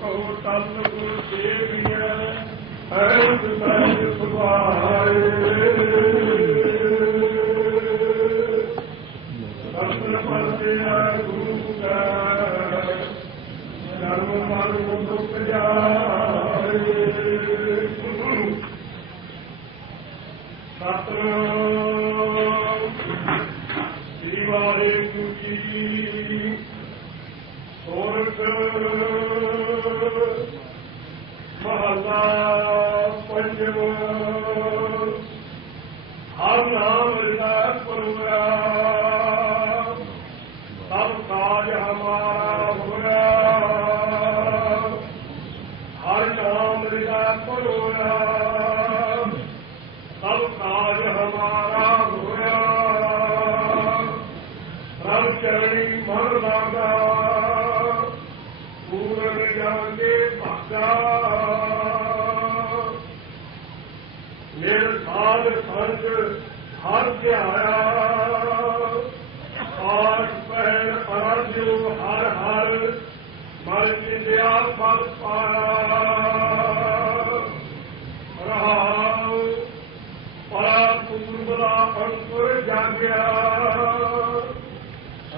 ਕਹੋ ਤਨ ਗੁਰ ਸੇਵੀਐ ਐਂਦ ਸਹਿਜ ਸੁਭਾਏ ਸਤਿ ਪਰਤਿਆ ਗੁਰੂ ਕਾ ਧਰਮ ਮਨ ਮੁਖ ਜਾਏ ਸਤਿਨਾਮ ਸ੍ਰੀ ਵਾਹਿਗੁਰੂ ਜੀ ਸੋਰਠ ਮਹਲਾ ਪੰਜਵਾਂ ਹਰਿ ਨਾਮ ਹਿਰਦੈ ਪਰੋਇਆ ਸਭ ਕਾਜ ਹਮਾਰਾ ਹੋਇਆ ਹਰਿ ਨਾਮ ਹਿਰਦੈ ਪਰੋਇਆ ਸਭ ਕਾਜ ਹਮਾਰਾ ਹੋਇਆ ਰਬ ਚਰਣੀ ਮਨ ਲਾਗਾ ਪੂਰਨ ਜਾਗੇ ਭਾਗਾ ਮੇਰੇ ਸਾਧ ਸੰਤ ਹਰ ਧਿਆਇਆ ਆਠ ਪਹਿਰ ਅਰਜੂ ਹਰ ਹਰ ਮਰ ਜਿੰਦਿਆ ਫਲ ਪਾਇਆ ਰਹਾਉ ਪਰਾ ਪੂਰਬਲਾ ਅੰਕੁਰ ਜਾਗਿਆ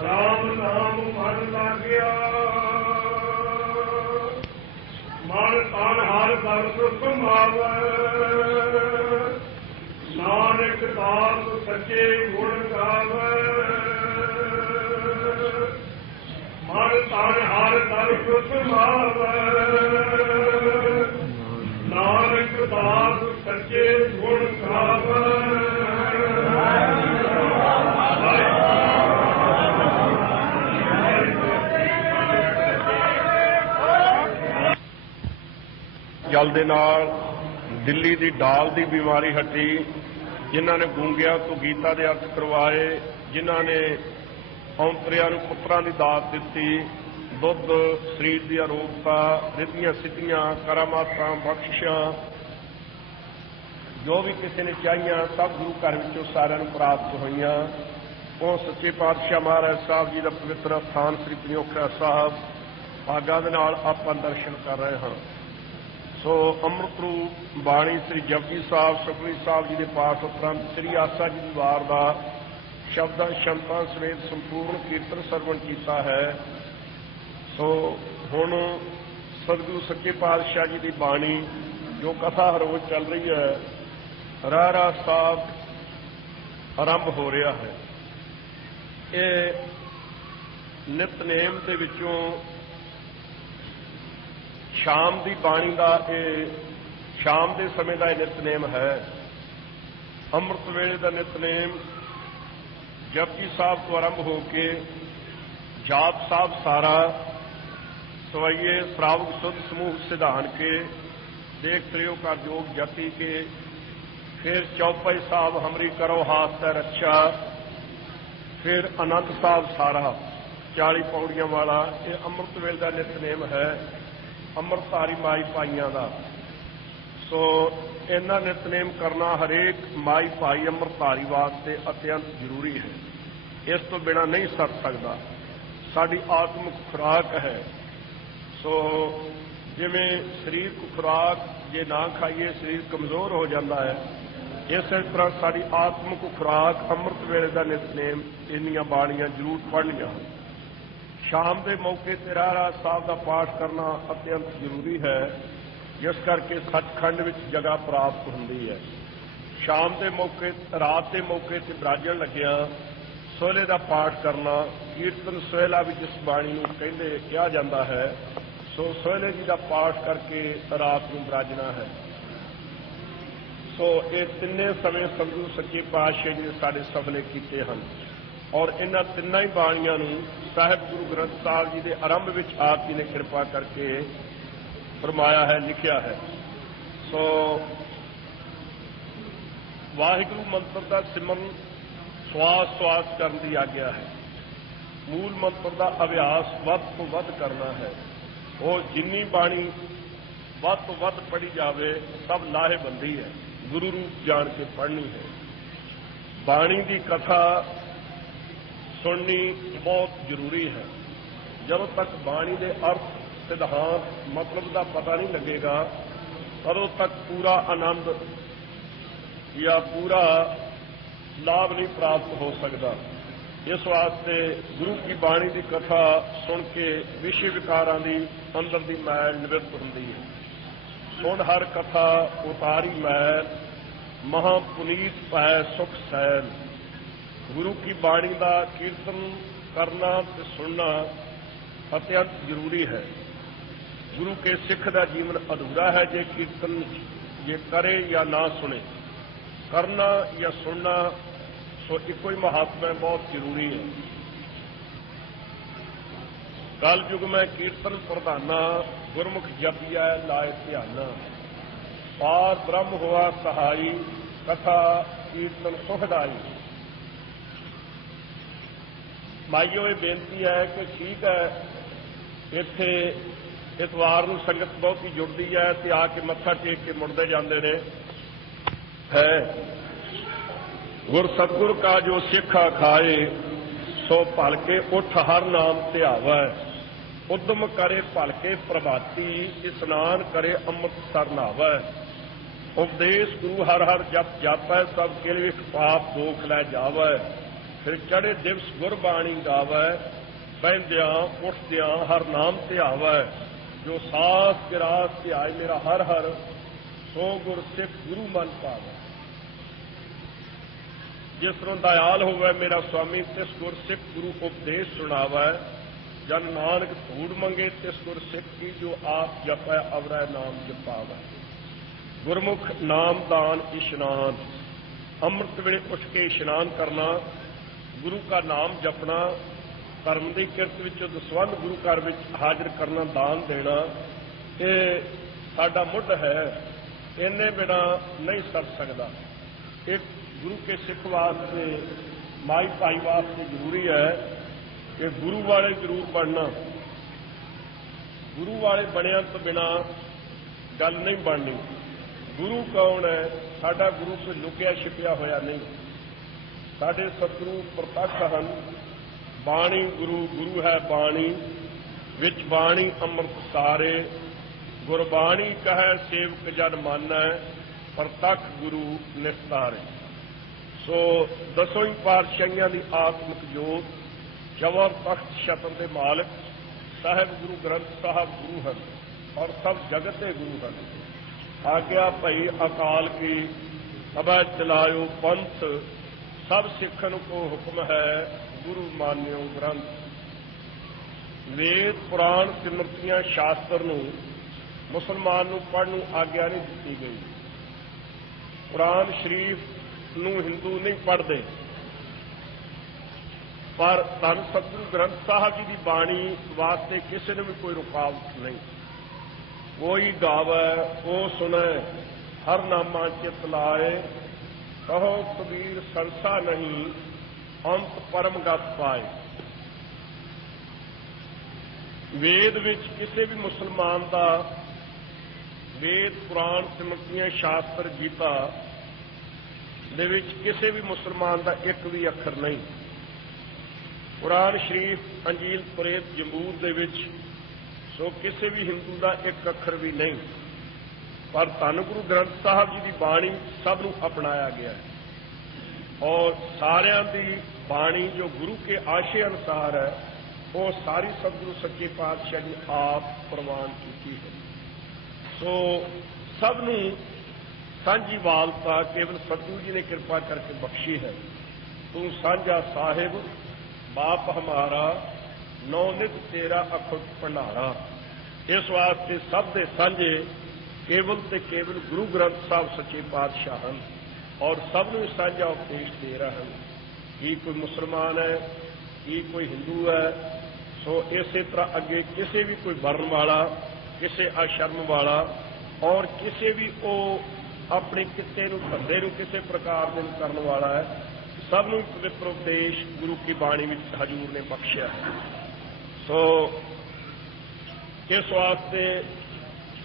ਰਾਮ ਨਾਮ ਮਨ ਲਾਗਿਆ ਮਨ ਤਨ ਹਰ ਦਰਸ ਸੰਭਾਵੈ ਨਾਨਕ ਦਾਸ ਸੱਚੇ ਗੁਣ ਗਾਵੈ ਮਨ ਤਨ ਹਰ ਦਰਸ ਸੰਭਾਵੈ ਨਾਨਕ ਦਾਸ ਸੱਚੇ ਗੁਣ ਗਾਵੈ ਜਲ ਦੇ ਨਾਲ ਦਿੱਲੀ ਦੀ ਡਾਲ ਦੀ ਬਿਮਾਰੀ ਹਟੀ, ਜਿਨ੍ਹਾਂ ਨੇ ਗੂੰਗਿਆਂ ਤੋਂ ਗੀਤਾ ਦੇ ਅਰਥ ਕਰਵਾਏ, ਜਿਨ੍ਹਾਂ ਨੇ ਔਂਤਰਿਆਂ ਨੂੰ ਪੁੱਤਰਾਂ ਦੀ ਦਾਤ ਦਿੱਤੀ, ਦੁੱਧ ਸਰੀਰ ਦੀ ਅਰੋਗਤਾ, ਰਿੱਧੀਆਂ ਸਿੱਧੀਆਂ ਕਰਾਮਾਤਾਂ ਬਖਸ਼ਿਸ਼ਾਂ ਜੋ ਵੀ ਕਿਸੇ ਨੇ ਚਾਹੀਆਂ ਸਭ ਗੁਰੂ ਘਰ ਵਿੱਚੋਂ ਸਾਰਿਆਂ ਨੂੰ ਪ੍ਰਾਪਤ ਹੋਈਆਂ। ਉਹ ਸੱਚੇ ਪਾਤਸ਼ਾਹ ਮਹਾਰਾਜ ਸਾਹਿਬ ਜੀ ਦਾ ਪਵਿੱਤਰ ਸਥਾਨ ਸ੍ਰੀ ਪੰਜੋਖਰਾ ਸਾਹਿਬ ਭਾਗਾਂ ਦੇ ਨਾਲ ਆਪਾਂ ਦਰਸ਼ਨ ਕਰ ਰਹੇ ਹਾਂ। ਸੋ ਅੰਮ੍ਰਿਤ ਰੂਪ ਬਾਣੀ ਸ੍ਰੀ ਜਪਜੀ ਸਾਹਿਬ ਸੁਖਮਨੀ ਸਾਹਿਬ ਜੀ ਦੇ ਪਾਠ ਉਪਰੰਤ ਸ੍ਰੀ ਆਸਾ ਜੀ ਦੀ ਵਾਰ ਦਾ ਸ਼ਬਦਾਂ ਸ਼ੰਤਾਂ ਸਮੇਤ ਸੰਪੂਰਨ ਕੀਰਤਨ ਸਰਵਣ ਕੀਤਾ ਹੈ। ਸੋ ਹੁਣ ਸਤਿਗੁਰੂ ਸੱਚੇ ਪਾਤਸ਼ਾਹ ਜੀ ਦੀ ਬਾਣੀ ਜੋ ਕਥਾ ਹਰ ਰੋਜ਼ ਚੱਲ ਰਹੀ ਹੈ, ਰਹਿਰਾਸ ਸਾਹਿਬ ਆਰੰਭ ਹੋ ਰਿਹਾ ਹੈ। ਇਹ ਨਿਤਨੇਮ ਦੇ ਵਿੱਚੋਂ ਸ਼ਾਮ ਦੀ ਬਾਣੀ ਦਾ ਇਹ ਸ਼ਾਮ ਦੇ ਸਮੇਂ ਦਾ ਇਹ ਨਿਤਨੇਮ ਹੈ। ਅੰਮ੍ਰਿਤ ਵੇਲੇ ਦਾ ਨਿਤਨੇਮ ਜਪਜੀ ਸਾਹਿਬ ਤੋਂ ਆਰੰਭ ਹੋ ਕੇ ਜਾਪ ਸਾਹਿਬ ਸਾਰਾ ਸਵਈਏ ਸਰਾਵਕ ਸੁਧ ਸਮੂਹ ਸਿਧਾਨ ਕੇ ਦੇਖ ਤ੍ਰਿयो का जोग जति के, फिर चौपाई साहब हमरी करो हाथ तै रक्षा, फिर आनंद साहब सारा 40 पौड़ियां वाला ये अमृत वेल का नितनेम है अमृतधारी माई भाइयों का। सो इन्ना नितनेम करना हरेक माई भाई अमृतधारी वास्ते अत्यंत जरूरी है, इस तो बिना नहीं सर सकता। साडी आत्मिक खुराक है। सो जिमें शरीर को खुराक जे ना खाइए शरीर कमजोर हो जाता है, इस तरह साड़ी आत्मिक खुराक अमृत वेले का नितनेम इन्नियां बाणियां जरूर पढ़नियां। शाम के मौके ते रहरास साहब का पाठ करना अत्यंत जरूरी है, जिस करके सचखंड विच जगह प्राप्त होंदी है। शाम के मौके रात के मौके ते बराजण लग्या सोहले का पाठ करना, कीर्तन सोहला भी जिस बाणी नूं कहंदे कहा जाता है। सो सोहले जी का पाठ करके रात को बराजना है। सो ये तिने समय सतगुरु सच्चे पातशाह जी ने साढ़े सफले किए हैं और इन्हां तिन्नां ही बाणियां नूं साहिब गुरु ग्रंथ साहिब जी के आरंभ में आप जी ने कृपा करके फरमाया है, लिखिया है। सो वाहिगुरू मंत्र का सिमरन श्वास श्वास करने की आग्या है। मूल मंत्र का अभ्यास वध तो वध करना है। वो जिन्नी बाणी वध तो वध पढ़ी जाए सब लाहेबंदी है, गुरु रूप जान के पढ़नी है। बाणी की कथा सुननी बहुत जरूरी है। जब तक बाणी के अर्थ सिद्धांत मतलब का पता नहीं लगेगा तदों तक पूरा आनंद या पूरा लाभ नहीं प्राप्त हो सकता। इस वास्ते गुरु की बाणी की कथा सुन के विषय विकारां की अंदर की मैल निवृत्त होंदी है। सुन हर कथा उतारी मैल महापुनीत पै सुख सैल। गुरु की बाणी का कीर्तन करना ते सुनना अत्यंत जरूरी है। गुरु के सिख का जीवन अधूरा है जे कीर्तन ये करे या ना सुने। करना या सुनना सो इको ही महात्मा बहुत जरूरी है। कल युग में कीर्तन प्रधाना गुरमुख जपिया लाए ध्याना। पार ब्रह्म हुआ सहाई कथा कीर्तन सुखदाई। माइयो ये बेनती है कि ठीक है इत्थे इतवार नूं संगत बहुत ही जुड़ती है ते आके मत्था टेक के मुड़ते जाते ने है। गुर सतगुर का जो सिख खाए सो भलके उठ हर नाम ध्यावै। उद्यम करे भलके प्रभाती स्नान करे अमृतसर नहावै। उपदेश गुरु हर हर जप जापै सब किल विख पाप दोख लै जावै। फिर चढ़े दिवस गुरबाणी गावै बहदियां उठदियां हर नाम ध्यावै। जो सास गिरास ध्याय मेरा हर हर सो गुर सिख गुरु मन पावै। जिस तरह दयाल होवे मेरा स्वामी तिस गुर सिख गुरु उपदेश सुनावै। जन नानक धूड़ मंगे तिस गुर सिख की जो आप जपै अवरै नाम जपावै। गुरमुख नाम दान इशनान। अमृत वेले उठ के इशनान करना गुरु का नाम जपना धर्म की किरत विच दसवंध गुरु घर विच हाजिर करना दान देना ये साडा मुੱਢ है। इन्ने बिना नहीं सर सकता। एक गुरु के सिख वास्ते माई भाई वास्ते जरूरी है कि गुरु वाले जरूर बनना। गुरु वाले बनिया तो बिना गल नहीं बननी। गुरु कौन है? साडा गुरु कोई लुकिया छिपिया होया नहीं। साडे सतगुरु प्रतख हन। बाणी गुरु गुरु है बाणी विच बाणी अमृत सारे। गुरबाणी कहे सेवक जन मानै प्रतख गुरु निस्तारे। सो दसों ही पातशाहियां दी आत्मिक जोत जबर तख्त छतर के मालिक साहिब गुरु ग्रंथ साहब गुरु हैं और सब जगत के गुरु हैं। आज्ञा भई अकाल की अबै चलायो पंथ। सब सिखन को हुक्म है गुरु मान्यो ग्रंथ। वेद पुराण सिमरतियां शास्त्र नूं मुसलमान नूं पढ़न नूं आग्या नहीं दी गई। कुरान शरीफ नूं हिंदू नहीं पढ़ते पर धन सतगुरु ग्रंथ साहब जी की बाणी वास्ते किसी ने भी कोई रुकावट नहीं। कोई गावे वो सुने हर नामा चित लाए। कहो कबीर संसा नहीं अंत परम गत पाए। वेद विच किसी भी मुसलमान का वेद पुराण सिमरतियां शास्त्र गीता दे विच किसी भी मुसलमान का एक भी अखर नहीं। कुरान शरीफ अंजील प्रेत जंबूर दे विच सो किसी भी हिंदू का एक अखर भी नहीं। पर धन गुरु ग्रंथ साहब जी की बाणी सब नूं अपनाया गया है और सारियां दी बाणी जो गुरु के आशे अनुसार है वो सारी सतगुरु सच्चे पातशाह जी आप प्रवान की है। सो सब नूं सांझी वालता केवल सतगुरु जी ने कृपा करके बख्शी है। तू सांझा साहिब बाप हमारा नौ नित तेरा अखुट भंडारा। इस वास्ते सब दे सांझे केवल ते केवल गुरु ग्रंथ साहब सच्चे पातशाह हैं और सब नूं साझा उपदेश दे रहे हैं। की कोई मुसलमान है की कोई हिंदू है। सो इस तरह अगे किसी भी कोई वर्ण वाला किसी आशर्म वाला और किसी भी वो अपने किते नूं धंधे नूं किसी प्रकार दे करने वाला है सब नूं पवित्र उपदेश गुरु की बाणी में हजूर ने बख्शिया है। सो इस वास्ते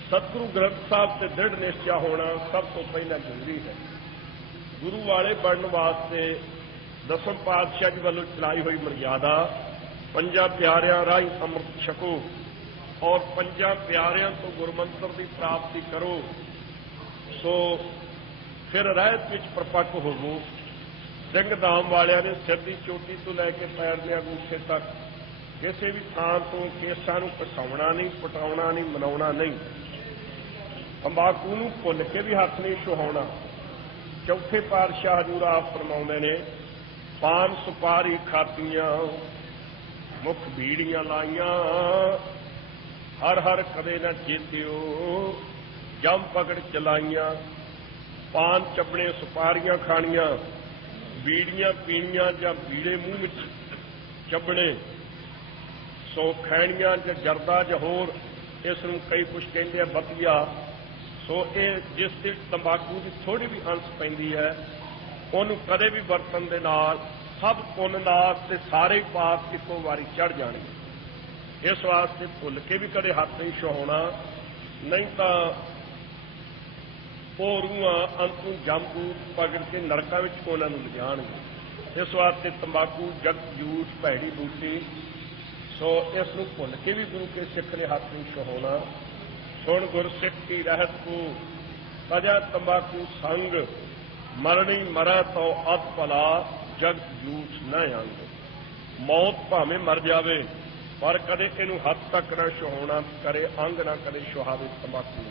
सतगुरु ग्रंथ साहब से दृढ़ निश्चय होना सब तो पहला जरूरी है। गुरु वाले बनने वास्ते दसम पातशाह जी वालों चलाई हुई मर्यादा पंजा प्यारियां राही अमृत छको और पंजां प्यारिਆਂ ਤੋਂ ਗੁਰਮੰਤਰ ਦੀ ਪ੍ਰਾਪਤੀ ਕਰੋ, ਸੋ ਫਿਰ ਰਹਿਤ ਵਿੱਚ ਪ੍ਰਪੱਕ ਹੋਵੋ। ਸਿੰਘ ਦਾਮ ਵਾਲਿਆਂ ਨੇ ਸਿਰ ਦੀ ਚੋਟੀ ਤੋਂ ਲੈ ਕੇ ਪੈਰ ਦੇ ਅੰਗੂਠੇ ਤੱਕ ਕਿਸੇ ਵੀ ਥਾਂ ਤੋਂ ਕੇਸਾਂ ਨੂੰ ਘਸਾਉਣਾ ਨਹੀਂ, ਪਟਾਉਣਾ ਨਹੀਂ, ਮਨਾਉਣਾ ਨਹੀਂ। ਤੰਬਾਕੂ ਨੂੰ ਭੁੱਲ ਕੇ ਵੀ ਹੱਥ ਨਹੀਂ ਛੁਹਾਉਣਾ। ਚੌਥੇ ਪਾਤਸ਼ਾਹ ਹਜ਼ੂਰ ਆਪ ਫਰਮਾਉਂਦੇ ਨੇ, ਪਾਨ ਸੁਪਾਰੀ ਖਾਤੀਆਂ, ਮੁੱਖ ਬੀੜੀਆਂ ਲਾਈਆਂ, ਹਰ ਹਰ ਕਦੇ ਨਾ ਚੇਤਿਓ, ਜੰਮ ਪਕੜ ਚਲਾਈਆਂ। ਪਾਨ ਚੱਬਣੇ, ਸੁਪਾਰੀਆਂ ਖਾਣੀਆਂ, ਬੀੜੀਆਂ ਪੀਣੀਆਂ ਜਾਂ ਬੀੜੇ ਮੂੰਹ ਵਿੱਚ ਚੱਬਣੇ, ਸੋ ਖੈਣੀਆਂ ਜਾਂ ਜਰਦਾ ਜਾਂ ਹੋਰ, ਇਸ ਨੂੰ ਕਈ ਕੁਛ ਕਹਿੰਦੇ ਆ ਬਤੀਆ। ਸੋ ਇਹ ਜਿਸ ਤੇ ਤੰਬਾਕੂ ਦੀ ਥੋੜੀ ਵੀ ਅੰਸ਼ ਪੈਂਦੀ ਹੈ, ਉਹਨੂੰ ਕਦੇ ਵੀ ਵਰਤਣ ਦੇ ਨਾਲ ਸਭ ਪੁੰਨ ਨਾਸ ਤੇ ਸਾਰੇ ਪਾਪ ਇੱਕੋ ਵਾਰੀ ਚੜ ਜਾਣਗੇ। ਇਸ ਵਾਸਤੇ ਭੁੱਲ ਕੇ ਵੀ ਕਦੇ ਹੱਥ ਨਹੀਂ ਛੁਹਾਉਣਾ, ਨਹੀਂ ਤਾਂ ਉਹ ਰੂਹਾਂ ਅੰਤੋਂ ਜੰਮੂ ਪਕੜ ਕੇ ਨਰਕਾਂ ਵਿੱਚ ਉਹਨਾਂ ਨੂੰ ਲਿਜਾਣਗੇ। ਇਸ ਵਾਸਤੇ ਤੰਬਾਕੂ ਜਗਤ ਝੂਠ ਭੈੜੀ ਬੂਟੀ, ਸੋ ਇਸ ਨੂੰ ਭੁੱਲ ਕੇ ਵੀ ਗੁਰੂ ਕੇ ਸਿੱਖ ਨੇ ਹੱਥ ਨਹੀਂ ਛੁਹਾਉਣਾ। ਸੁਣ ਗੁਰਸਿੱਖ ਕੀ ਰਹਿਤ ਕੋ ਤਜਾ ਤੰਬਾਕੂ ਸੰਗ, ਮਰਣੀ ਮਰੈ ਤੋ ਅਤ ਭਲਾ, ਜਗਤ ਝੂਠ ਨਾ ਅੰਗ। ਮੌਤ ਭਾਵੇਂ ਮਰ ਜਾਵੇ ਪਰ ਕਦੇ ਇਹਨੂੰ ਹੱਥ ਤੱਕ ਨਾ ਛੁਹਾਉਣਾ ਕਰੇ, ਅੰਗ ਨਾ ਕਦੇ ਛੁਹਾਵੇ ਤੰਬਾਕੂ।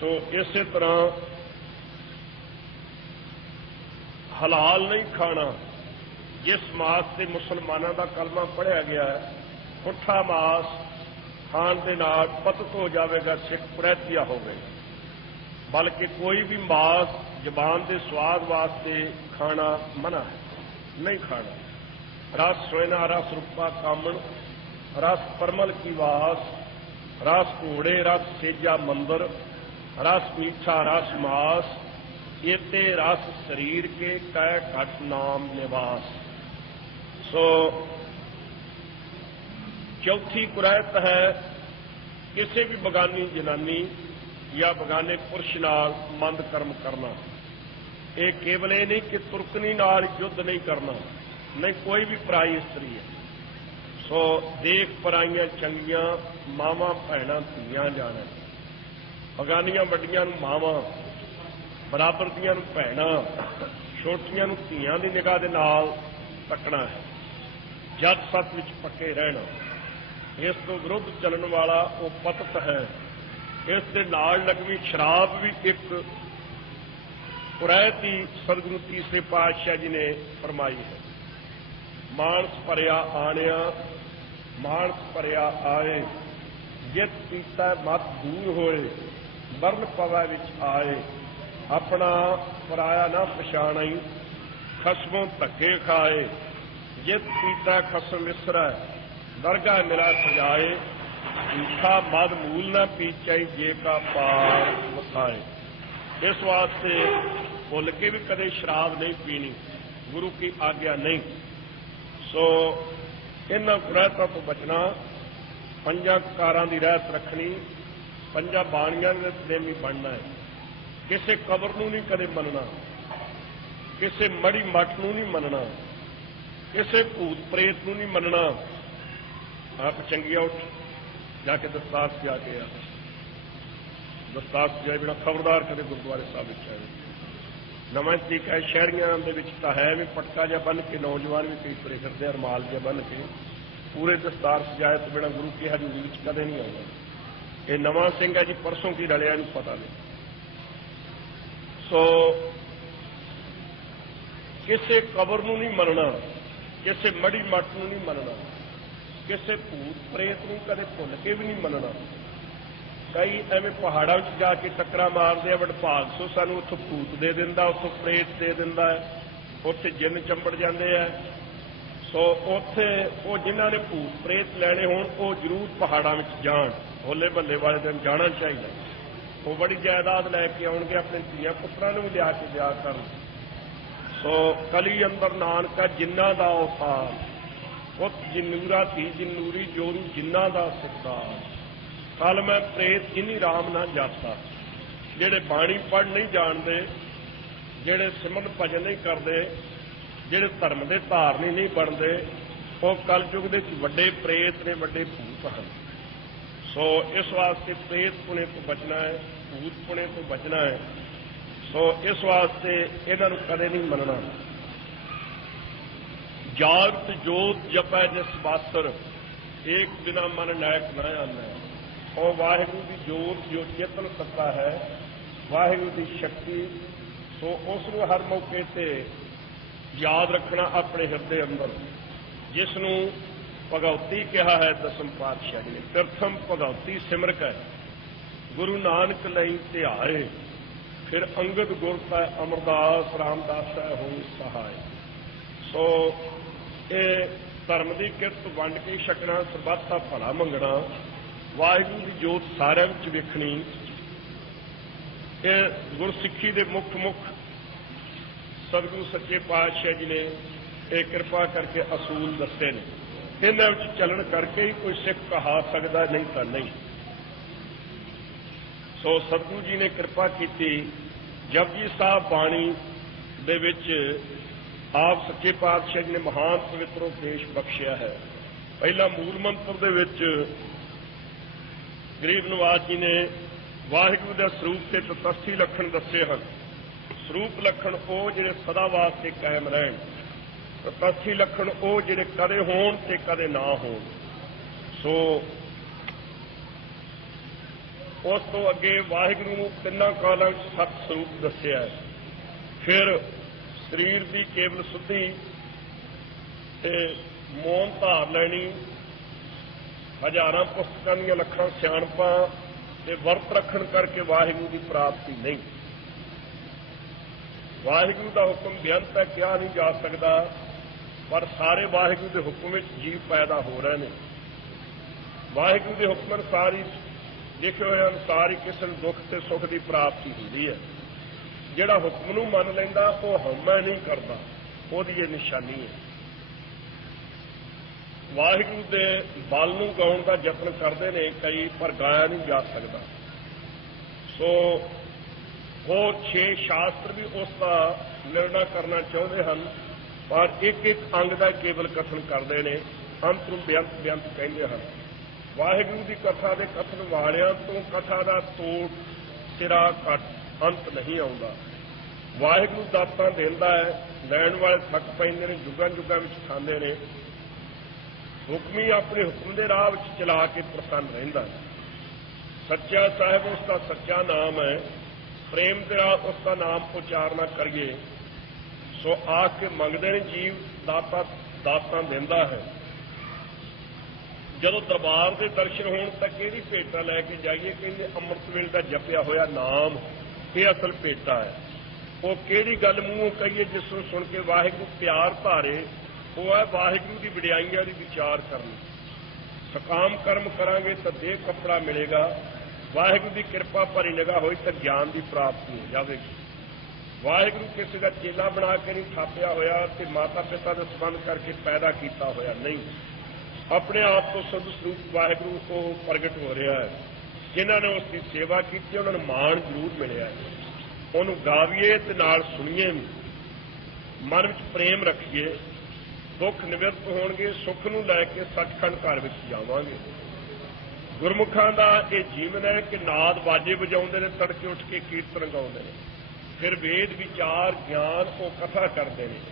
ਸੋ ਇਸੇ ਤਰ੍ਹਾਂ ਹਲਾਲ ਨਹੀਂ ਖਾਣਾ। ਜਿਸ ਮਾਸ ਤੇ ਮੁਸਲਮਾਨਾਂ ਦਾ ਕਲਮਾ ਪੜ੍ਹਿਆ ਗਿਆ ਹੈ, ਪੁੱਠਾ ਮਾਸ ਖਾਣ ਦੇ ਨਾਲ ਪਤਤ ਹੋ ਜਾਵੇਗਾ, ਸਿੱਖ ਪ੍ਰੈਤੀਆ ਹੋਵੇਗਾ। ਬਲਕਿ ਕੋਈ ਵੀ ਮਾਸ ਜ਼ਬਾਨ ਦੇ ਸਵਾਦ ਵਾਸਤੇ ਖਾਣਾ ਮਨਾ ਹੈ, ਨਹੀਂ ਖਾਣਾ। ਰਸ ਸੋਇਨਾ ਰਸ ਰੂਪਾ ਕਾਮਣ, ਰਸ ਪਰਮਲ ਕੀ ਵਾਸ, ਰਸ ਘੋੜੇ ਰਸ ਸੇਜਾ ਮੰਦਰ, ਰਸ ਮੀਠਾ ਰਸ ਮਾਸ, ਇਹਤੇ ਰਸ ਸਰੀਰ ਕੇ ਕਹਿ ਘਟ ਨਾਮ ਨਿਵਾਸ। ਸੋ ਚੌਥੀ ਕੁਰੈਤ ਹੈ, ਕਿਸੇ ਵੀ ਬਗਾਨੀ ਜਨਾਨੀ ਜਾਂ ਬਗਾਨੇ ਪੁਰਸ਼ ਨਾਲ ਮੰਦ ਕਰਮ ਕਰਨਾ। ਇਹ ਕੇਵਲ ਇਹ ਨਹੀਂ ਕਿ ਤੁਰਕਨੀ ਨਾਲ ਯੁੱਧ ਨਹੀਂ ਕਰਨਾ, ਨਹੀਂ ਕੋਈ ਵੀ ਪਰਾਈ ਇਸਤਰੀ ਹੈ। ਸੋ ਦੇਖ ਪਰਾਈਆਂ ਚੰਗੀਆਂ, ਮਾਵਾਂ ਭੈਣਾਂ ਧੀਆਂ ਜਾਣਾ। ਬਗਾਨੀਆਂ ਵੱਡੀਆਂ ਨੂੰ ਮਾਵਾਂ, ਬਰਾਬਰ ਦੀਆਂ ਨੂੰ ਭੈਣਾਂ, ਛੋਟੀਆਂ ਨੂੰ ਧੀਆਂ ਦੀ ਨਿਗਾਹ ਦੇ ਨਾਲ ਤੱਕਣਾ ਹੈ। ਜਦ ਸੱਤ ਵਿੱਚ ਪੱਕੇ ਰਹਿਣਾ। ਇਸ ਤੋਂ ਵਿਰੁੱਧ ਚੱਲਣ ਵਾਲਾ ਉਹ ਪਤਤ ਹੈ। ਇਸ ਦੇ ਨਾਲ ਲੱਗਵੀਂ ਸ਼ਰਾਬ ਵੀ ਇੱਕ ਕੁਰੈਤ ਹੀ ਸਤਿਗੁਰੂ ਤੀਸਰੇ ਪਾਤਸ਼ਾਹ ਜੀ ਨੇ ਫਰਮਾਈ ਹੈ। ਮਾਨਸ ਭਰਿਆ ਆਣਿਆ, ਮਾਨਸ ਭਰਿਆ ਆਏ, ਜਿਤ ਪੀਤਾ ਮਤ ਦੂਰ ਹੋਏ, ਬਰਨ ਪਵੈ ਵਿੱਚ ਆਏ। ਆਪਣਾ ਪਰਾਇਆ ਨਾ ਪਛਾਣਈ, ਖਸਮੋਂ ਧੱਕੇ ਖਾਏ, ਜਿਤ ਪੀਤਾ ਖਸਮ ਵਿਸਰੈ, ਦਰਗਾਹ ਮਿਲਾ ਸਜਾਏ। ਝੂਠਾ ਮਦ ਮੂਲ ਨਾ ਪੀਚਾਈ, ਜੇ ਕਾ ਪਾਰ ਵਸਾਏ। ਇਸ ਵਾਸਤੇ ਭੁੱਲ ਕੇ ਵੀ ਕਦੇ ਸ਼ਰਾਬ ਨਹੀਂ ਪੀਣੀ, ਗੁਰੂ ਕੀ ਆਗਿਆ ਨਹੀਂ। ਸੋ ਇਹਨਾਂ ਕੁਰੈਤਾਂ ਤੋਂ ਬਚਣਾ, ਪੰਜਾਂ ਕਾਰਾਂ ਦੀ ਰਹਿਤ ਰੱਖਣੀ, ਪੰਜਾਂ ਬਾਣੀਆਂ ਦੇ ਪ੍ਰੇਮੀ ਬਣਨਾ ਹੈ। ਕਿਸੇ ਕਬਰ ਨੂੰ ਨਹੀਂ ਕਦੇ ਮੰਨਣਾ, ਕਿਸੇ ਮੜੀ ਮੱਠ ਨੂੰ ਨਹੀਂ ਮੰਨਣਾ, ਕਿਸੇ ਭੂਤ ਪ੍ਰੇਤ ਨੂੰ ਨਹੀਂ ਮੰਨਣਾ। ਆਪ ਚੰਗੀਆਂ ਉੱਠ ਜਾ ਕੇ ਦਸਤਾਰ ਸਜਾ ਕੇ ਆ, ਦਸਤਾਰ ਸਜਾਏ ਬਿਨਾਂ ਖਬਰਦਾਰ ਕਦੇ ਗੁਰਦੁਆਰੇ ਸਾਹਿਬ ਵਿੱਚ ਆਏ। ਨਵਾਂ ਤਰੀਕਾ ਹੈ, ਸ਼ਹਿਰੀਆਂ ਦੇ ਵਿੱਚ ਤਾਂ ਹੈ ਵੀ ਪਟਕਾ ਜਿਹਾ ਬੰਨ੍ਹ ਕੇ ਨੌਜਵਾਨ ਵੀ ਕਈ ਤੁਰੇ ਫਿਰਦੇ ਆ, ਰੁਮਾਲ ਜਿਹਾ ਬੰਨ੍ਹ ਕੇ। ਪੂਰੇ ਦਸਤਾਰ ਸਜਾਏ ਤੋਂ ਬਿਨਾਂ ਗੁਰੂ ਕੀ ਹਜ਼ੂਰੀ ਵਿੱਚ ਕਦੇ ਨਹੀਂ ਆਉਂਦਾ। ਇਹ ਨਵਾਂ ਸਿੰਘ ਹੈ ਜੀ, ਪਰਸੋਂ ਕੀ ਰਲਿਆ ਇਹਨੂੰ ਪਤਾ ਨਹੀਂ। ਸੋ ਕਿਸੇ ਕਬਰ ਨੂੰ ਨਹੀਂ ਮੰਨਣਾ, ਕਿਸੇ ਮੜੀ ਮੱਟ ਨੂੰ ਨਹੀਂ ਮੰਨਣਾ, ਕਿਸੇ ਭੂਤ ਪ੍ਰੇਤ ਨੂੰ ਕਦੇ ਭੁੱਲ ਕੇ ਵੀ ਨਹੀਂ ਮੰਨਣਾ। ਕਈ ਐਵੇਂ ਪਹਾੜਾਂ ਵਿੱਚ ਜਾ ਕੇ ਟੱਕਰਾਂ ਮਾਰਦੇ ਆ, ਵਡਭਾਗ ਸੋ ਸਾਨੂੰ ਉੱਥੋਂ ਭੂਤ ਦੇ ਦਿੰਦਾ, ਉੱਥੋਂ ਪ੍ਰੇਤ ਦੇ ਦਿੰਦਾ ਹੈ, ਉੱਥੇ ਜਿੰਨ ਚੰਬੜ ਜਾਂਦੇ ਆ। ਸੋ ਉੱਥੇ ਉਹ ਜਿਨ੍ਹਾਂ ਨੇ ਭੂਤ ਪ੍ਰੇਤ ਲੈਣੇ ਹੋਣ, ਉਹ ਜ਼ਰੂਰ ਪਹਾੜਾਂ ਵਿੱਚ ਜਾਣ। ਹੋਲੇ ਮਹੱਲੇ ਵਾਲੇ ਦਿਨ ਜਾਣਾ ਚਾਹੀਦਾ। ਉਹ ਬੜੀ ਜਾਇਦਾਦ ਲੈ ਕੇ ਆਉਣਗੇ, ਆਪਣੇ ਧੀਆਂ ਪੁੱਤਰਾਂ ਨੂੰ ਵੀ ਲਿਆ ਕੇ ਵਿਆਹ ਕਰਨ। ਸੋ ਕਲੀ ਅੰਦਰ ਨਾਨਕਾ ਜਿੰਨਾ ਦਾ ਉਸਾਰ, ਪੁੱਤ ਜਿਨੂਰਾ ਧੀ ਜਿਨੂਰੀ, ਜੋਰੂ ਜਿੰਨਾ ਦਾ ਸਿੱਧਾਰ। ਕੱਲ ਮੈਂ ਪ੍ਰੇਤ ਜਿਨੀ ਰਾਮ ਨਾ ਜਾਤਾ। ਜਿਹੜੇ ਬਾਣੀ ਪੜ੍ਹ ਨਹੀਂ ਜਾਣਦੇ, ਜਿਹੜੇ ਸਿਮਰਨ ਭਜਨ ਨਹੀਂ ਕਰਦੇ, ਜਿਹੜੇ ਧਰਮ ਦੇ ਧਾਰਨੀ ਨਹੀਂ ਬਣਦੇ, ਉਹ ਕਲਯੁਗ ਦੇ ਵਿੱਚ ਵੱਡੇ ਪ੍ਰੇਤ ਨੇ, ਵੱਡੇ ਭੂਤ ਹਨ। सो इस वास्ते प्रेत पुणे तो बचना है, भूत पुणे तो बचना है। सो इस वास्ते इन्हां नूं कदे नहीं मनना। जागत जोत जपै जिस बासर, एक बिना मन नायक न आना। और वाहिगुरू की जोत जो चेतन सत्ता है, वाहिगुरू की शक्ति, सो उसनूं हर मौके ते याद रखना अपने हिरदे अंदर, जिसनूं भगवती कहा है दसम पातशाह जी ने। प्रथम भगवती सिमरक है, गुरु नानक लई ध्याए, फिर अंगद गुर पै अमरदास रामदास हो सहाय। सो ये धर्म की किरत वंड के छकना, सरबत का भला मंगना, वाहिगुरू की जोत सारिਆਂ ਵਿੱਚ ਵੇਖਣੀ। ਇਹ गुरसिੱਖੀ ਦੇ मुख सतगुरु सच्चे पातशाह जी ने एक कृपा करके असूल दसे ने। इन्हां विच चलन करके ही कोई सिख कहा सकता, नहीं तो नहीं। सो सतगुरु जी ने कृपा की। जपजी साहब बाणी दे विच आप सच्चे पातशाह जी ने महान पवित्र उपदेश बख्शिया है। पहला मूल मंत्र दे विच गरीब नवाज जी ने वाहिगुरू के स्वरूप के तटस्थी लक्षण दसे हैं। स्वरूप लक्षण वो जिहड़े सदा वास्ते कायम रहन, तटस्थी लक्षण वो जिहड़े कदे होण ते कदे ना होण। सो उस तो अगे वाहिगुरू नूं तिन्नां कालां विच सत स्वरूप दस्सिया है। फिर शरीर की केवल शुद्धि ते मौन धार लैनी, हजारां पुस्तकां दीयां लखां सियाणपां ते वर्त रखण करके वाहिगुरू की प्राप्ति नहीं। वाहिगुरू का हुक्म बेअंत है, क्या नहीं जा सकता, पर सारे वाहिगुरू के हुक्म में जीव पैदा हो रहे हैं। वाहिगुरू के हुक्म अनुसार ही, लिखे हुए अनुसार ही किसी को दुख से सुख की प्राप्ति होती है। जिहड़ा हुक्म नूं मन लैंदा वो हउमय नहीं करता, उसदी ये निशानी है। वाहिगुरू के बल नूं गाउण का यत्न करते हैं कई, पर गाया नहीं जा सकता। सो होर 6 शास्त्र भी उसका निर्णय करना चाहते हैं, पर एक एक अंग का केवल कथन करते हैं। अंत नूं बेअंत बेअंत कहते हैं। वाहिगुरू की कथा के कथन वालियां तो कथा का तोड़ सिरा घट अंत नहीं आता। वाहिगुरू दातां देंदा है, लैण वाले थक पैंदे ने, जुगां जुगां विच खांदे ने। हुक्मी अपने हुक्म के राह चला के प्रसन्न रहिंदा है। सच्चा साहिब उसका सच्चा नाम है, प्रेम के राह उसका नाम उचारना करिए। सो आके मंगते हैं जीव, दाता दातां देंदा है। जदों दरबार के दर्शन होण तक यही भेटा लैके जाइए, कहते अमृत वेले का जपिया होया नाम ये असल भेटा है। वो किहड़ी गल मूँहों कहिए जिसनूं सुन के वाहिगुरू प्यार धारे, वो है वाहिगुरू की वडियाइयां की विचार करनी। सकाम कर्म करांगे तो देह कपड़ा मिलेगा, वाहिगुरू की कृपा भरी निगाह होई तो ज्ञान की प्राप्ति हो जाएगी। वाहिगुरू किसी का चेला बना के नहीं थापिया होया ते माता पिता का संबंध करके पैदा किया होया नहीं। अपने आप तो शुद्ध स्वरूप वाहिगुरू को प्रगट हो रहा है। जिन्होंने ने उसकी सेवा की उन्होंने मान जरूर मिले है। उन्होंने गावीए ते नाल सुनीए भी, मन में प्रेम रखिए। दुख निवृत्त होणगे, सुख नूं लैके सचखंड घर विच जावांगे। गुरमुखां दा ये जीवन है कि नाद बाजे बजाउंदे ने, तड़के उठ के कीर्तन गाउंदे ने, फिर वेद विचार ज्ञान वो कथा करते हैं,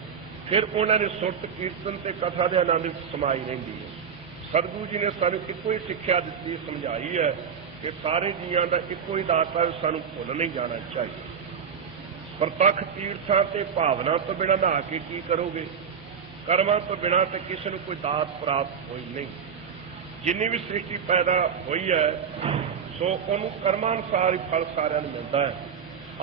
फिर उन्होंने सुरत कीर्तन ते कथा के आनंद में समाई रही है। सतगुरु जी ने सानू एको ही सिक्ख्या दी समझाई है कि सारे जीवां दा एको ही दाता सानू भुल नहीं जाना चाहिए। प्रतख तीर्थां ते भावना तो बिना नहा के की करोगे, कर्मां तो बिना तो किसी को कोई दात प्राप्त होई नहीं। जिन्नी भी सृष्टि पैदा हुई है सो उन्होंने कर्मानुसार ही फल सारिਆਂ ਨੂੰ मिलता है।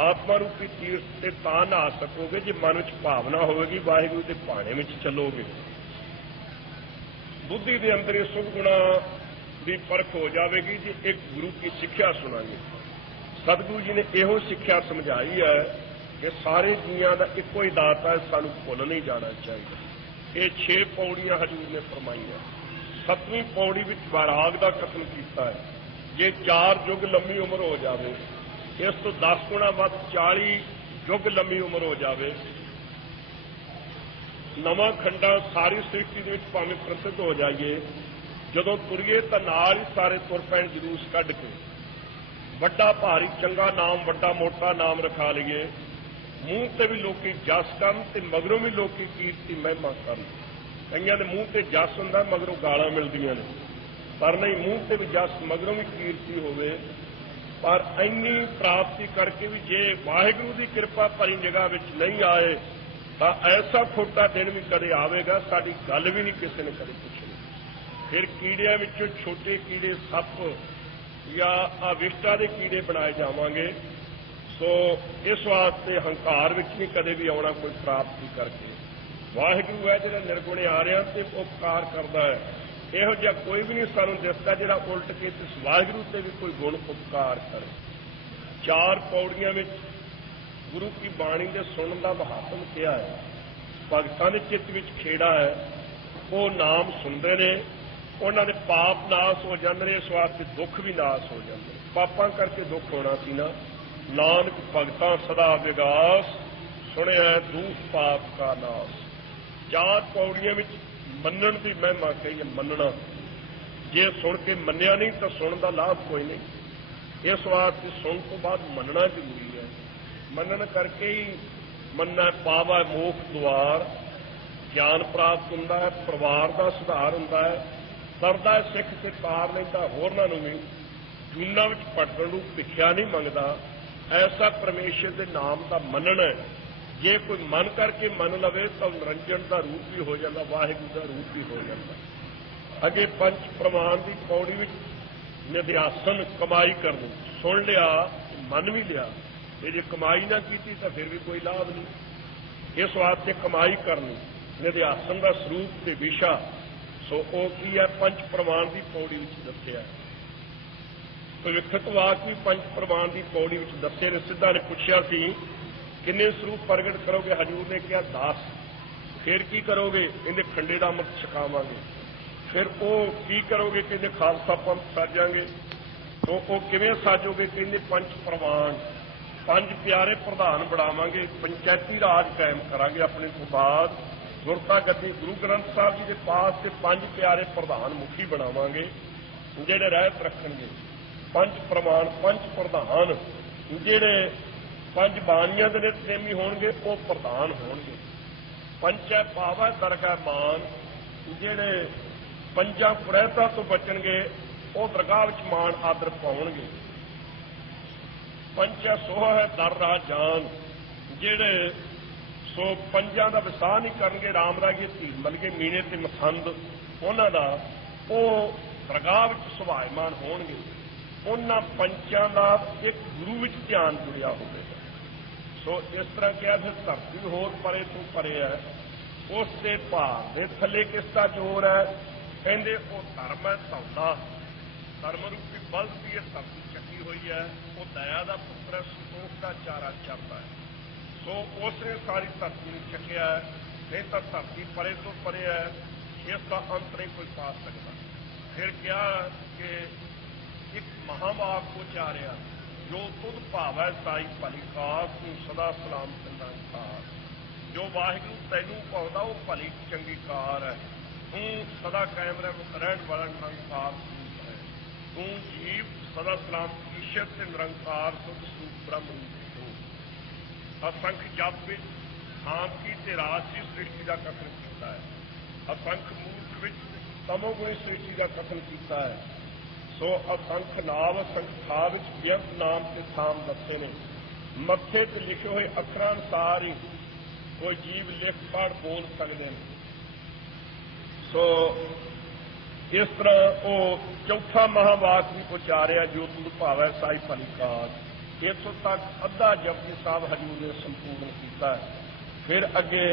आत्मा रूपी तीर्थ से तां नहा सकोगे जे मन में भावना होगी, वाहिगुरू के भाणे में चलोगे। बुद्धि के अंदर ये सुख गुणा की परख हो जाएगी जी एक गुरु की सिक्ख्या सुनांगे। सतगुरु जी ने यहो सिक्ख्या समझाई है कि सारे जीवां दा एको ही दाता है, सानू भुल नहीं जाना चाहिए। ये 6 पौड़ियां हजूर ने फरमाई है। 7वीं पौड़ी में वैराग का कथन किया है। जे 4 युग लंबी उम्र हो जाए, इस तो 10 गुणा वध 40 युग लंबी उम्र हो जाए, नवा खंडा सारी सृष्टि भावें प्रसिद्ध हो जाइए, ਜਦੋਂ ਤੁਰੀਏ ਤਾਂ ਨਾਲ ਹੀ ਸਾਰੇ ਤੁਰ ਪੈਣ ਜਲੂਸ ਕੱਢ ਕੇ। ਵੱਡਾ ਭਾਰੀ ਚੰਗਾ ਨਾਮ, ਵੱਡਾ ਮੋਟਾ ਨਾਮ ਰਖਾ ਲਈਏ। ਮੂੰਹ ਤੇ ਵੀ ਲੋਕੀ ਜਸ ਕਰਨ ਤੇ ਮਗਰੋਂ ਵੀ ਲੋਕੀ ਕੀਰਤੀ ਮਹਿਮਾ ਕਰਨ। ਕਈਆਂ ਦੇ ਮੂੰਹ ਤੇ ਜਸ ਹੁੰਦਾ, ਮਗਰੋਂ ਗਾਲਾਂ ਮਿਲਦੀਆਂ ਨੇ, ਪਰ ਨਹੀਂ, ਮੂੰਹ ਤੇ ਵੀ ਜਸ ਮਗਰੋਂ ਵੀ ਕੀਰਤੀ ਹੋਵੇ। ਪਰ ਇੰਨੀ ਪ੍ਰਾਪਤੀ ਕਰਕੇ ਵੀ ਜੇ ਵਾਹਿਗੁਰੂ ਦੀ ਕਿਰਪਾ ਭਰੀ ਨਿਗਾਹ ਵਿੱਚ ਨਹੀਂ ਆਏ ਤਾਂ ਐਸਾ ਖੋਟਾ ਦਿਨ ਵੀ ਕਦੇ ਆਵੇਗਾ, ਸਾਡੀ ਗੱਲ ਵੀ ਨਹੀਂ ਕਿਸੇ ਨੇ ਕਦੇ ਪੁੱਛਣੀ। ਫਿਰ ਕੀੜਿਆਂ ਵਿੱਚੋਂ ਛੋਟੇ ਕੀੜੇ ਸੱਪ ਜਾਂ ਅਵਿਸ਼ਟਾ ਦੇ ਕੀੜੇ ਬਣਾਏ ਜਾਵਾਂਗੇ। ਸੋ ਇਸ ਵਾਸਤੇ ਹੰਕਾਰ ਵਿੱਚ ਨਹੀਂ ਕਦੇ ਵੀ ਆਉਣਾ ਕੋਈ ਪ੍ਰਾਪਤੀ ਕਰਕੇ। ਵਾਹਿਗੁਰੂ ਹੈ ਜਿਹੜਾ ਨਿਰਗੁਣੇ ਆ ਰਿਹਾ ਤੇ ਉਪਕਾਰ ਕਰਦਾ ਹੈ। ਇਹੋ ਜਿਹਾ ਕੋਈ ਵੀ ਨਹੀਂ ਸਾਨੂੰ ਦਿਸਦਾ ਜਿਹੜਾ ਉਲਟ ਕੇ ਇਸ ਵਾਹਿਗੁਰੂ ਤੇ ਵੀ ਕੋਈ ਗੁਣ ਉਪਕਾਰ ਕਰੇ। 4 ਪੌੜੀਆਂ ਵਿੱਚ ਗੁਰੂ ਕੀ ਬਾਣੀ ਦੇ ਸੁਣਨ ਦਾ ਮਹਾਤਮ ਕਿਹਾ ਹੈ। ਭਗਤਾਂ ਦੇ ਚਿੱਤ ਵਿੱਚ ਖੇੜਾ ਹੈ, ਉਹ ਨਾਮ ਸੁਣਦੇ ਨੇ, ਉਹਨਾਂ ਦੇ ਪਾਪ ਨਾਸ ਹੋ ਜਾਂਦੇ ਨੇ, ਇਸ ਵਾਸਤੇ ਦੁੱਖ ਵੀ ਨਾਸ ਹੋ ਜਾਂਦੇ ਨੇ। ਪਾਪਾਂ ਕਰਕੇ ਦੁੱਖ ਹੋਣਾ ਸੀ ਨਾ। ਨਾਨਕ ਭਗਤਾਂ ਸਦਾ ਵਿਗਾਸ, ਸੁਣਿਆ ਦੁਖ ਪਾਪ ਕਾ ਨਾਸ। 4 ਪੌੜੀਆਂ ਵਿੱਚ ਮੰਨਣ ਦੀ ਮਹਿਮਾ ਕਹੀ ਹੈ। ਮੰਨਣਾ, ਜੇ ਸੁਣ ਕੇ ਮੰਨਿਆ ਨਹੀਂ ਤਾਂ ਸੁਣਨ ਦਾ ਲਾਭ ਕੋਈ ਨਹੀਂ। ਇਸ ਵਾਸਤੇ ਸੁਣ ਤੋਂ ਬਾਅਦ ਮੰਨਣਾ ਜ਼ਰੂਰੀ ਹੈ। ਮੰਨਣ ਕਰਕੇ ਹੀ ਮੰਨਣਾ ਪਾਵਾ ਮੋਖ ਦੁਆਰ, ਗਿਆਨ ਪ੍ਰਾਪਤ ਹੁੰਦਾ ਹੈ, ਪਰਿਵਾਰ ਦਾ ਸੁਧਾਰ ਹੁੰਦਾ ਹੈ, ਸਰਦਾ ਸਿੱਖ ਤੇ ਤਾਰ ਲੈਂਦਾ ਹੋਰਨਾਂ ਨੂੰ ਵੀ। ਜੂਨਾਂ ਵਿੱਚ ਪਟਣ ਨੂੰ ਭਿੱਖਿਆ ਨਹੀਂ ਮੰਗਦਾ। ਐਸਾ ਪਰਮੇਸ਼ਰ ਦੇ ਨਾਮ ਦਾ ਮੰਨਣ ਹੈ। ਜੇ ਕੋਈ ਮਨ ਕਰਕੇ ਮੰਨ ਲਵੇ ਤਾਂ ਨਿਰੰਜਨ ਦਾ ਰੂਪ ਵੀ ਹੋ ਜਾਂਦਾ, ਵਾਹਿਗੁਰੂ ਦਾ ਰੂਪ ਵੀ ਹੋ ਜਾਂਦਾ। ਅੱਗੇ 5 ਪ੍ਰਮਾਣ ਦੀ ਪੌੜੀ ਵਿੱਚ ਨਿਧਿਆਸਨ ਕਮਾਈ ਕਰਨੀ। ਸੁਣ ਲਿਆ, ਮੰਨ ਵੀ ਲਿਆ, ਤੇ ਜੇ ਕਮਾਈ ਨਾ ਕੀਤੀ ਤਾਂ ਫਿਰ ਵੀ ਕੋਈ ਲਾਭ ਨਹੀਂ। ਇਸ ਵਾਸਤੇ ਕਮਾਈ ਕਰਨੀ, ਨਿਧਿਆਸਨ ਦਾ ਸਰੂਪ ਤੇ ਵਿਸ਼ਾ। ਸੋ ਉਹ ਕੀ ਹੈ? 5 ਪ੍ਰਮਾਣ ਦੀ ਪੌੜੀ ਵਿੱਚ ਦੱਸਿਆ। ਭਵਿੱਖਤ ਵਾਕ ਵੀ 5 ਪ੍ਰਮਾਣ ਦੀ ਪੌੜੀ ਵਿੱਚ ਦੱਸੇ ਨੇ। ਸਿੱਧਾ ਨੇ ਪੁੱਛਿਆ ਸੀ ਕਿੰਨੇ ਸਰੂਪ ਪ੍ਰਗਟ ਕਰੋਗੇ? ਹਜ਼ੂਰ ਨੇ ਕਿਹਾ 10। ਫਿਰ ਕੀ ਕਰੋਗੇ? ਕਹਿੰਦੇ ਖੰਡੇ ਦਾ ਅੰਮ੍ਰਿਤ ਛਕਾਵਾਂਗੇ। ਫਿਰ ਉਹ ਕੀ ਕਰੋਗੇ? ਕਹਿੰਦੇ ਖਾਲਸਾ ਪੰਥ ਸਾਜਾਂਗੇ। ਸੋ ਉਹ ਕਿਵੇਂ ਸਾਜੋਗੇ? ਕਹਿੰਦੇ 5 ਪ੍ਰਮਾਣ, 5 ਪਿਆਰੇ ਪ੍ਰਧਾਨ ਬਣਾਵਾਂਗੇ, ਪੰਚਾਇਤੀ ਰਾਜ ਕਾਇਮ ਕਰਾਂਗੇ। ਆਪਣੇ ਤੋਂ ਬਾਅਦ ਗੁਰਤਾ ਗੱਦੀ ਗੁਰੂ ਗ੍ਰੰਥ ਸਾਹਿਬ ਜੀ ਦੇ ਪਾਸ ਤੇ 5 ਪਿਆਰੇ ਪ੍ਰਧਾਨ ਮੁਖੀ ਬਣਾਵਾਂਗੇ ਜਿਹੜੇ ਰਹਿਤ ਰੱਖਣਗੇ। 5 ਪ੍ਰਮਾਣ, 5 ਪ੍ਰਧਾਨ ਜਿਹੜੇ 5 ਬਾਣੀਆਂ ਦੇ ਨਿਤਨੇਮੀ ਹੋਣਗੇ ਉਹ ਪ੍ਰਧਾਨ ਹੋਣਗੇ। ਪੰਚੈ ਪਾਵੈ ਦਰਗਾਹ ਮਾਨ, ਜਿਹੜੇ 5 ਕੁਰੈਤਾਂ ਤੋਂ ਬਚਣਗੇ ਉਹ ਦਰਗਾਹ ਵਿੱਚ ਮਾਣ ਆਦਰ ਪਾਉਣਗੇ। ਪੰਚੈ ਸੋਹ ਹੈ ਦਰ ਰਾਹ ਜਾਨ, ਜਿਹੜੇ 5 ਦਾ ਵਿਸਾਹ ਨਹੀਂ ਕਰਨਗੇ। ਰਾਮ ਰਾਜੇ ਧੀਰ ਮਲਗੇ ਮੀਣੇ ਤੇ ਮਸੰਦ ਉਹਨਾਂ ਦਾ, ਉਹ ਦਰਗਾਹ ਵਿੱਚ ਸੁਭਾਇਮਾਨ ਹੋਣਗੇ। ਉਹਨਾਂ 5 ਦਾ ਇੱਕ ਗੁਰੂ ਵਿੱਚ ਧਿਆਨ ਜੁੜਿਆ ਹੋਵੇਗਾ। ਸੋ ਇਸ ਤਰ੍ਹਾਂ ਕਿਹਾ ਫਿਰ ਧਰਤੀ ਹੋਰ ਪਰੇ ਤੋਂ ਪਰੇ ਹੈ, ਉਸ ਦੇ ਭਾਰ ਦੇ ਥੱਲੇ ਕਿਸ ਦਾ ਜ਼ੋਰ ਹੈ? ਕਹਿੰਦੇ ਉਹ ਧਰਮ ਹੈ ਧੌਲਾ, ਧਰਮ ਰੂਪੀ ਬਲ ਦੀ ਇਹ ਧਰਤੀ ਚੱਕੀ ਹੋਈ ਹੈ। ਉਹ ਦਇਆ ਦਾ ਪੁੱਤਰ ਹੈ, ਸੰਤੋਖ ਦਾ ਚਾਰਾ ਚਰਦਾ ਹੈ। ਸੋ ਉਸ ਨੇ ਸਾਰੀ ਧਰਤੀ ਨੂੰ ਚੱਕਿਆ ਹੈ। ਨਹੀਂ ਤਾਂ ਧਰਤੀ ਪਰੇ ਤੋਂ ਪਰੇ ਹੈ, ਇਸ ਦਾ ਅੰਤ ਨਹੀਂ ਕੋਈ ਪਾ ਸਕਦਾ। ਫਿਰ ਕਿਹਾ ਕਿ ਇੱਕ ਮਹਾਵਾਕ ਉਚਾਰਿਆ, ਜੋ ਤੁਧ ਭਾਵੈ ਸਾਈ ਭਲੀ ਕਾਰ, ਤੂੰ ਸਦਾ ਸਲਾਮ ਚੰਗਾ ਕਾਰ। ਜੋ ਵਾਹਿਗੁਰੂ ਤੈਨੂੰ ਭਾਉਂਦਾ ਉਹ ਭਲੀ ਚੰਗੀ ਕਾਰ ਹੈ। ਤੂੰ ਸਦਾ ਕਾਇਮ ਰਹਿਣ ਵਾਲਾ ਨਿਰੰਕਾਰ ਸਰੂਪ ਹੈ। ਤੂੰ ਜੀਵ ਸਦਾ ਸਲਾਮ ਈਸ਼ਰ ਤੇ ਨਿਰੰਕਾਰ ਸੁਧ ਸਰੂਪ ਬ੍ਰਹਮ ਰੂਪ ਹੋ। ਅਸੰਖ ਜਪ ਵਿੱਚ ਸ਼ਾਂਤੀ ਤੇ ਰਾਜਸੀ ਸ੍ਰਿਸ਼ਟੀ ਦਾ ਕਥਨ ਕੀਤਾ ਹੈ। ਅਸੰਖ ਮੂਰਖ ਵਿੱਚ ਤਮੋਗੁਣੀ ਸ੍ਰਿਸ਼ਟੀ ਦਾ ਕਥਨ ਕੀਤਾ ਹੈ। ਸੋ ਅਸੰਖ ਨਾਮ ਅਸੰਖ ਥਾਂ ਵਿੱਚ ਬੇਅੰਤ ਨਾਮ ਤੇ ਥਾਮ ਦੱਸੇ ਨੇ। ਮੱਥੇ ਤੇ ਲਿਖੇ ਹੋਏ ਅੱਖਰਾਂ ਅਨੁਸਾਰ ਹੀ ਕੋਈ ਜੀਵ ਲਿਖ ਪੜ੍ਹ ਬੋਲ ਸਕਦੇ ਨੇ। ਸੋ ਇਸ ਤਰ੍ਹਾਂ ਉਹ ਚੌਥਾ ਮਹਾਵਾਕ ਵੀ ਉਚਾਰਿਆ, ਜੋ ਤੁਧ ਭਾਵੈ ਸਾਈ ਭਲੀ ਕਾਰ। ਇੱਥੋਂ ਤੱਕ ਅੱਧਾ ਜਪਜੀ ਸਾਹਿਬ ਹਜ਼ੂਰ ਨੇ ਸੰਪੂਰਨ ਕੀਤਾ। ਫਿਰ ਅੱਗੇ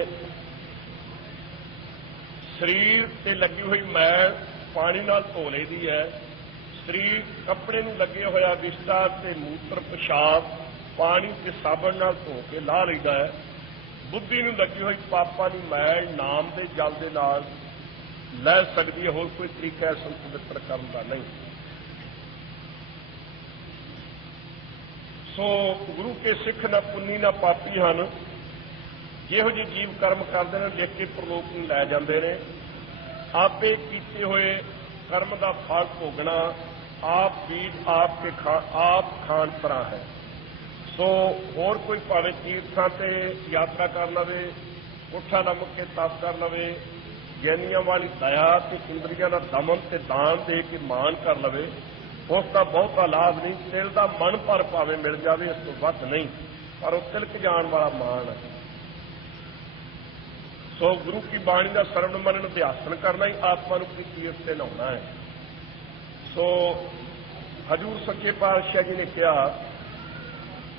ਸਰੀਰ ਤੇ ਲੱਗੀ ਹੋਈ ਮੈਲ ਪਾਣੀ ਨਾਲ ਧੋ ਲਈਦੀ ਹੈ। ਸਰੀਰ ਕੱਪੜੇ ਨੂੰ ਲੱਗੇ ਹੋਇਆ ਵਿਸ਼ਟਾ ਤੇ ਮੂਤਰ ਪਿਸ਼ਾਬ ਪਾਣੀ ਤੇ ਸਾਬਣ ਨਾਲ ਧੋ ਕੇ ਲਾਹ ਲਈਦਾ ਹੈ। ਬੁੱਧੀ ਨੂੰ ਲੱਗੀ ਹੋਈ ਪਾਪਾਂ ਦੀ ਮੈਲ ਨਾਮ ਦੇ ਜਲ ਦੇ ਨਾਲ ਲੈ ਸਕਦੀ ਹੈ। ਹੋਰ ਕੋਈ ਤਰੀਕਾ ਹੈ ਪਵਿੱਤਰ ਕਰਨ ਦਾ ਨਹੀਂ। ਸੋ ਗੁਰੂ ਕੇ ਸਿੱਖ ਨਾ ਪੁੰਨੀ ਨਾ ਪਾਪੀ ਹਨ। ਜਿਹੋ ਜਿਹੇ ਜੀਵ ਕਰਮ ਕਰਦੇ ਨੇ ਲਿਖ ਕੇ ਪ੍ਰਲੋਕ ਨੂੰ ਲੈ ਜਾਂਦੇ ਨੇ। ਆਪੇ ਕੀਤੇ ਹੋਏ कर्म का फल भोगना आप बीज आपके आप खान तरह है। सो होर कोई भावें तीर्थां ते यात्रा कर लवे, उठा नमक के तप कर लवे, जैनियां वाली दया ते इंद्रियां दा दमन ते दान दे के मान कर लवे, उसका बहुता लाभ नहीं। दिल का मन भर भावें मिल जाए, इस तो वध नहीं, पर वो तिलक जाण वाला मान है। सो गुरु की बाणी का सरवण मनन अध्यासन करना ही आत्मा की तीर्थ से नहाना है। सो हजूर सच्चे पातशाह जी ने कहा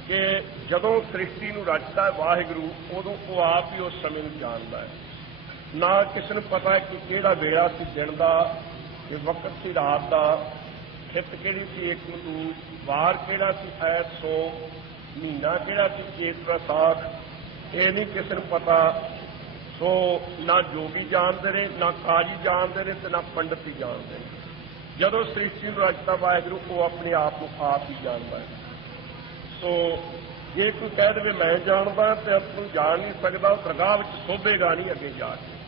कि जदों सृष्टि नूं रचता है वाहिगुरू, उदों वो आप ही उस समय नूं जानदा है। ना किसी नूं पता है कि किहड़ा वेला सी दिन का, कि वक्त सी रात का, खित किहड़ी सी एक नूं, वार किहड़ा सी ऐत सोम, महीना किहड़ा सी चेत वैसाख, ये नहीं किसी नूं पता। सो ना जोगी जानते ने, ना काजी जानते ने, ना पंडित ही जानते हैं। जदों सृष्टि नूं रचता वाहिगुरू, वो अपने आप को आप ही जानता है। सो जे कोई कह दे मैं जानदा तो तू जान नहीं सकता, वो दरगाह में शोभेगा नहीं अगे जाके।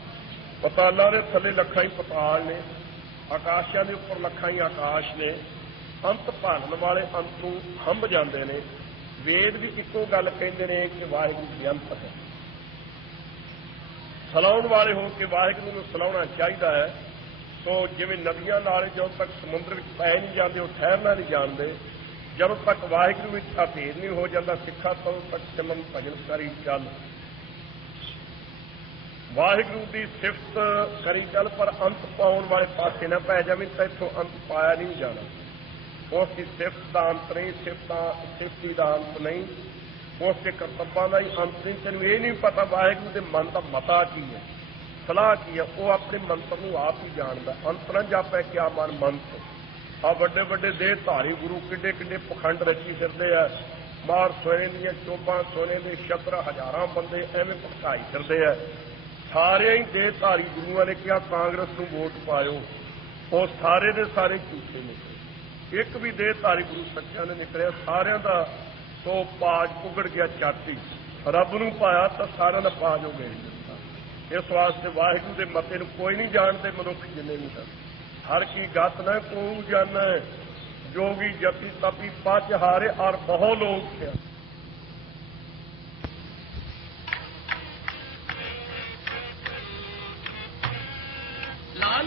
पतालों के थले लखा ही पताल ने, आकाशां के उपर लखा ही आकाश ने, अंत भालन वाले अंत नूं हंभ जाते हैं। वेद भी इको गल कहते हैं कि वाहिगुरू बेअंत है। सलाउण वाले हो के वाहिगुरू नूं सलाउणा चाहिए है। सो जिवें नदियां नाले ਜਦੋਂ तक समुद्र में पै नहीं जाते, वो ठहरना नहीं जानते, ਜਦੋਂ तक वाहिगुरू में अभेद नहीं हो जाता सिखा, तदों तक सिमरन भजन करी चल। वाहिगुरू की सिफत करी चल, पर अंत पाउण वाले पासे ना पै जावे, तो इत्थों अंत पाया नहीं जाना। उसकी सिफत का अंत नहीं, सिफती का अंत नहीं, उसके करतब्बां का ही अंत नहीं। तेन ये नहीं पता वाहिगुरू के मन का मता की है, सलाह की है, वो अपने मंत्र को आप ही जानता। अंत न जापै क्या मन मंत्र। आ बड़े बड़े देह धारी गुरु किड्डे किड्डे पखंड रची फिरते हैं, बाहर सोने दी चोबा, सोने के छत्र, हजारां बंदे एवं भटकाई फिरते हैं। सारे ही देहधारी गुरुओं ने कहा कांग्रेस को वोट पाओ, वो सारे दे सारे झूठे निकले। एक भी देहधारी गुरु सच्चा ने निकलिया, सारिਆਂ ਦਾ तो पाज उगड़ गया छाती। रब नूं पाया तो सारिਆਂ ਦਾ पाज हो गए। इस वास्ते वाहिगुरू के मते नूं कोई नहीं जानते मनुख जिन्ने भी हैं। हर की गत न को जाना है, जोगी जपी तपी पच हारे और बहुत लोग थे। लाल